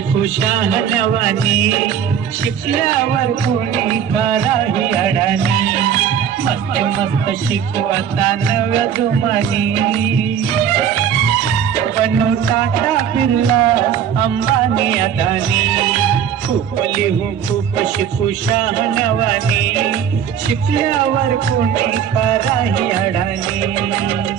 शिकू शहाणवानी, शिकल्यावर कोणी कराही अडाणी, मस्त मस्त शिकू आता नव्या जुमानी, बनू टाटा बिर्ला अंबानी अदानी, खूप लिहू खूप शिकू शहाणवानी, शिकल्यावर कोणी कराही अडाणी।